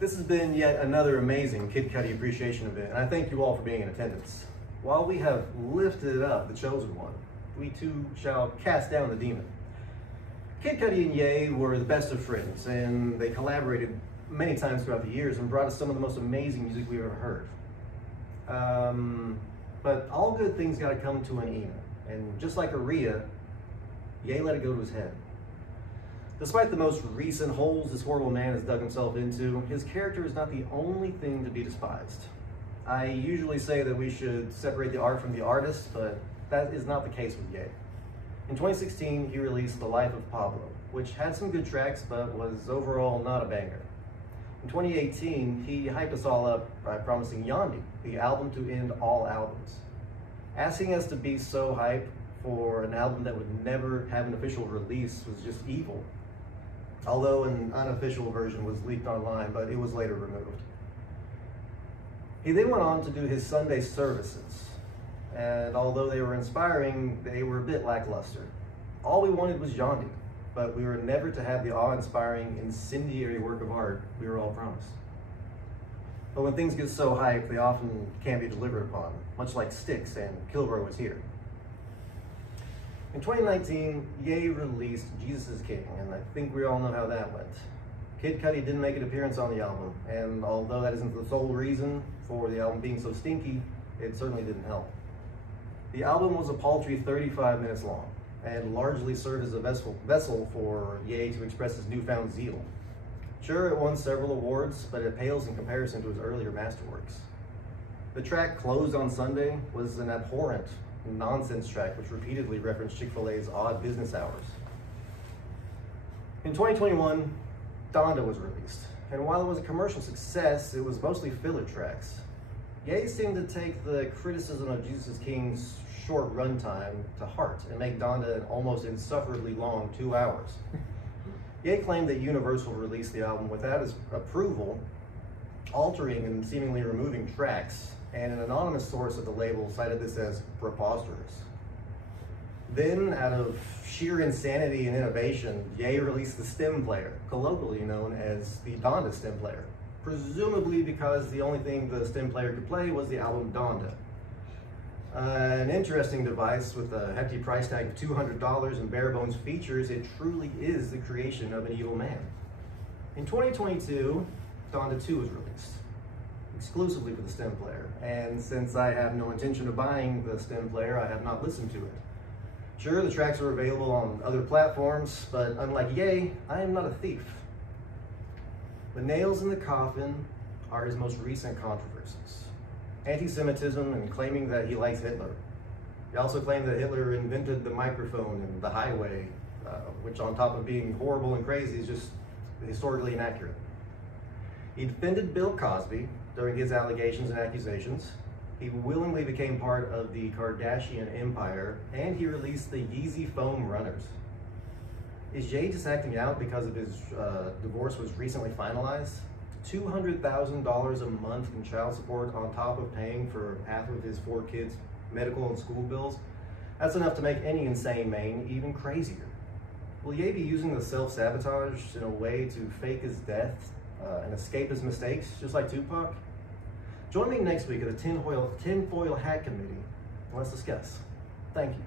This has been yet another amazing Kid Cudi appreciation event, and I thank you all for being in attendance. While we have lifted up the chosen one, we too shall cast down the demon. Kid Cudi and Ye were the best of friends, and they collaborated many times throughout the years and brought us some of the most amazing music we've ever heard. But all good things gotta come to an end, and just like Aaliyah, Ye let it go to his head. Despite the most recent holes this horrible man has dug himself into, his character is not the only thing to be despised. I usually say that we should separate the art from the artist, but that is not the case with Ye. In 2016, he released The Life of Pablo, which had some good tracks, but was overall not a banger. In 2018, he hyped us all up by promising Yandhi, the album to end all albums. Asking us to be so hyped for an album that would never have an official release was just evil. Although an unofficial version was leaked online, but it was later removed. He then went on to do his Sunday services, and although they were inspiring, they were a bit lackluster. All we wanted was Yandhi, but we were never to have the awe-inspiring, incendiary work of art we were all promised. But when things get so hyped, they often can't be delivered upon, much like Styx and Kilroy Was Here. In 2019, Ye released Jesus Is King, and I think we all know how that went. Kid Cudi didn't make an appearance on the album, and although that isn't the sole reason for the album being so stinky, it certainly didn't help. The album was a paltry 35 minutes long, and largely served as a vessel for Ye to express his newfound zeal. Sure, it won several awards, but it pales in comparison to his earlier masterworks. The track Closed on Sunday was an abhorrent nonsense track which repeatedly referenced Chick-fil-A's odd business hours. In 2021, Donda was released, and while it was a commercial success, it was mostly filler tracks. Ye seemed to take the criticism of Jesus is King's short runtime to heart and make Donda an almost insufferably long 2 hours. Ye claimed that Universal released the album without his approval, altering and seemingly removing tracks, and an anonymous source at the label cited this as preposterous. Then, out of sheer insanity and innovation, Ye released the stem player, colloquially known as the Donda stem player, presumably because the only thing the stem player could play was the album Donda. An interesting device with a hefty price tag of $200 and bare bones features, it truly is the creation of an evil man. In 2022, Donda 2 was released, exclusively for the stem player, and since I have no intention of buying the stem player, I have not listened to it. Sure, the tracks are available on other platforms, but unlike Ye, I am not a thief. The nails in the coffin are his most recent controversies. Anti-Semitism and claiming that he likes Hitler. He also claimed that Hitler invented the microphone and the highway, which on top of being horrible and crazy is just historically inaccurate. He defended Bill Cosby during his allegations and accusations. He willingly became part of the Kardashian empire, and he released the Yeezy foam runners. Is Ye just acting out because of his divorce was recently finalized? $200,000 a month in child support on top of paying for half of his 4 kids' medical and school bills? That's enough to make any insane man even crazier. Will Ye be using the self-sabotage in a way to fake his death and escape his mistakes, just like Tupac? Join me next week at the Tinfoil Hat Committee, and let's discuss. Thank you.